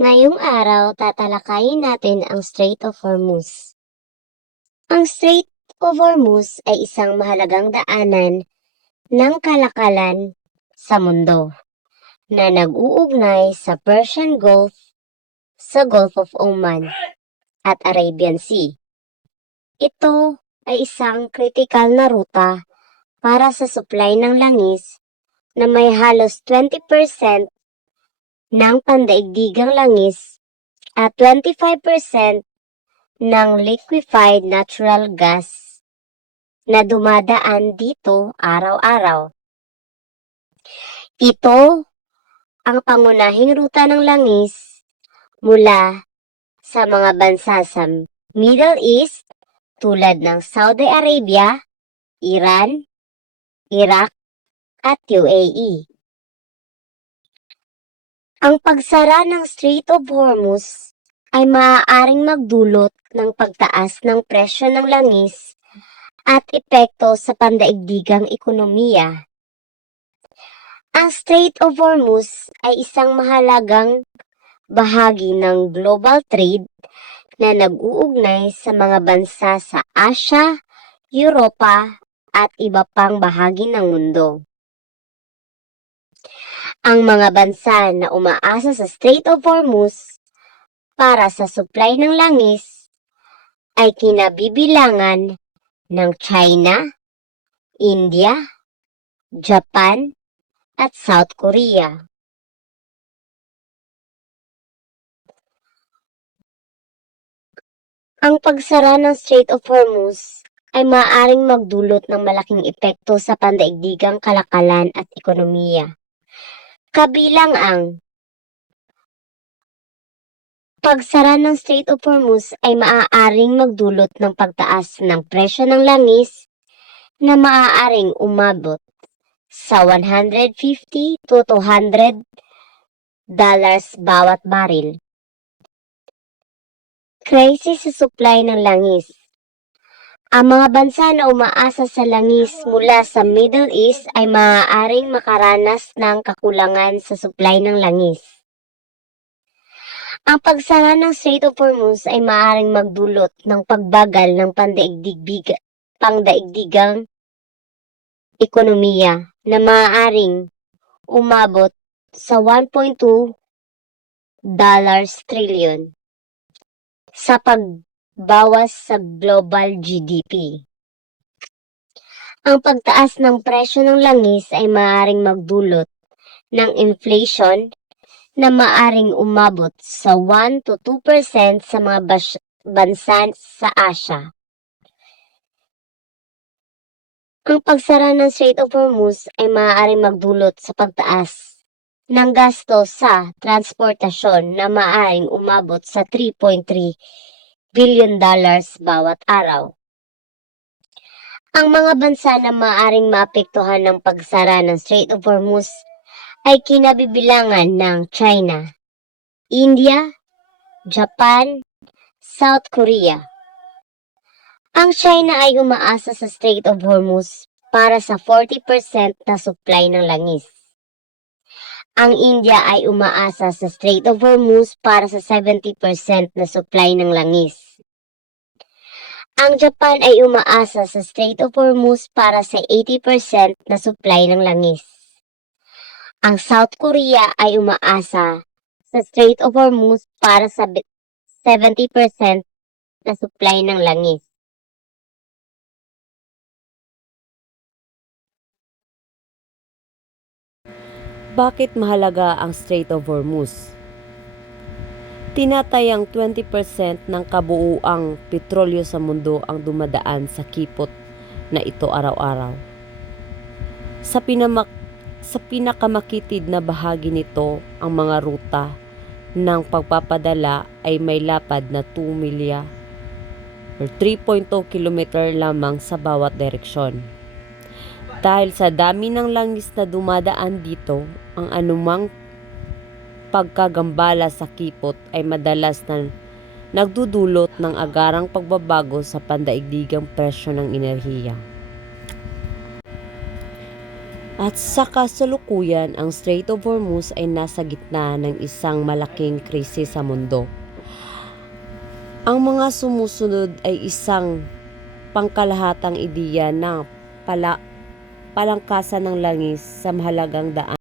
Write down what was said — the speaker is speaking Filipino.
Ngayong araw, tatalakayin natin ang Strait of Hormuz. Ang Strait of Hormuz ay isang mahalagang daanan ng kalakalan sa mundo na nag-uugnay sa Persian Gulf, sa Gulf of Oman at Arabian Sea. Ito ay isang kritikal na ruta para sa supply ng langis na may halos 20% ng pandaigdigang langis at 25% ng liquefied natural gas na dumadaan dito araw-araw. Ito ang pangunahing ruta ng langis mula sa mga bansa sa Middle East tulad ng Saudi Arabia, Iran, Iraq at UAE. Ang pagsara ng Strait of Hormuz ay maaaring magdulot ng pagtaas ng presyo ng langis at epekto sa pandaigdigang ekonomiya. Ang Strait of Hormuz ay isang mahalagang bahagi ng global trade na nag-uugnay sa mga bansa sa Asia, Europa at iba pang bahagi ng mundo. Ang mga bansa na umaasa sa Strait of Hormuz para sa supply ng langis ay kinabibilangan ng China, India, Japan, at South Korea. Ang pagsara ng Strait of Hormuz ay maaaring magdulot ng malaking epekto sa pandaigdigang kalakalan at ekonomiya. Kabilang ang pagsara ng Strait of Hormuz ay maaaring magdulot ng pagtaas ng presyo ng langis na maaaring umabot sa $150 to $200 bawat baril. Crisis sa supply ng langis. Ang mga bansa na umaasa sa langis mula sa Middle East ay maaaring makaranas ng kakulangan sa supply ng langis. Ang pagsara ng Strait of Hormuz ay maaaring magdulot ng pagbagal ng pandaigdigang ekonomiya na maaaring umabot sa $1.2 trillion sa pagbawas sa global GDP. Ang pagtaas ng presyo ng langis ay maaaring magdulot ng inflation na maaaring umabot sa 1 to 2% sa mga bansa sa Asia. Ang pagsara ng Strait of Hormuz ay maaaring magdulot sa pagtaas ng gasto sa transportasyon na maaaring umabot sa $3.3 billion bawat araw. Ang mga bansa na maaaring maapektuhan ng pagsara ng Strait of Hormuz ay kinabibilangan ng China, India, Japan, South Korea. Ang China ay umaasa sa Strait of Hormuz para sa 40% na supply ng langis. Ang India ay umaasa sa Strait of Hormuz para sa 70% na supply ng langis. Ang Japan ay umaasa sa Strait of Hormuz para sa 80% na supply ng langis. Ang South Korea ay umaasa sa Strait of Hormuz para sa 70% na supply ng langis. Bakit mahalaga ang Strait of Hormuz? Tinatayang 20% ng kabuuang petrolyo sa mundo ang dumadaan sa kipot na ito araw-araw. Sa pinakamakitid na bahagi nito, ang mga ruta ng pagpapadala ay may lapad na 2 milya or 3.2 kilometer lamang sa bawat direksyon. Dahil sa dami ng langis na dumadaan dito, ang anumang pagkagambala sa kipot ay madalas na nagdudulot ng agarang pagbabago sa pandaigdigang presyo ng enerhiya. At sa kasalukuyan, ang Strait of Hormuz ay nasa gitna ng isang malaking krisis sa mundo. Ang mga sumusunod ay isang pangkalahatang ideya ng palangkasan ng langis sa mahalagang daan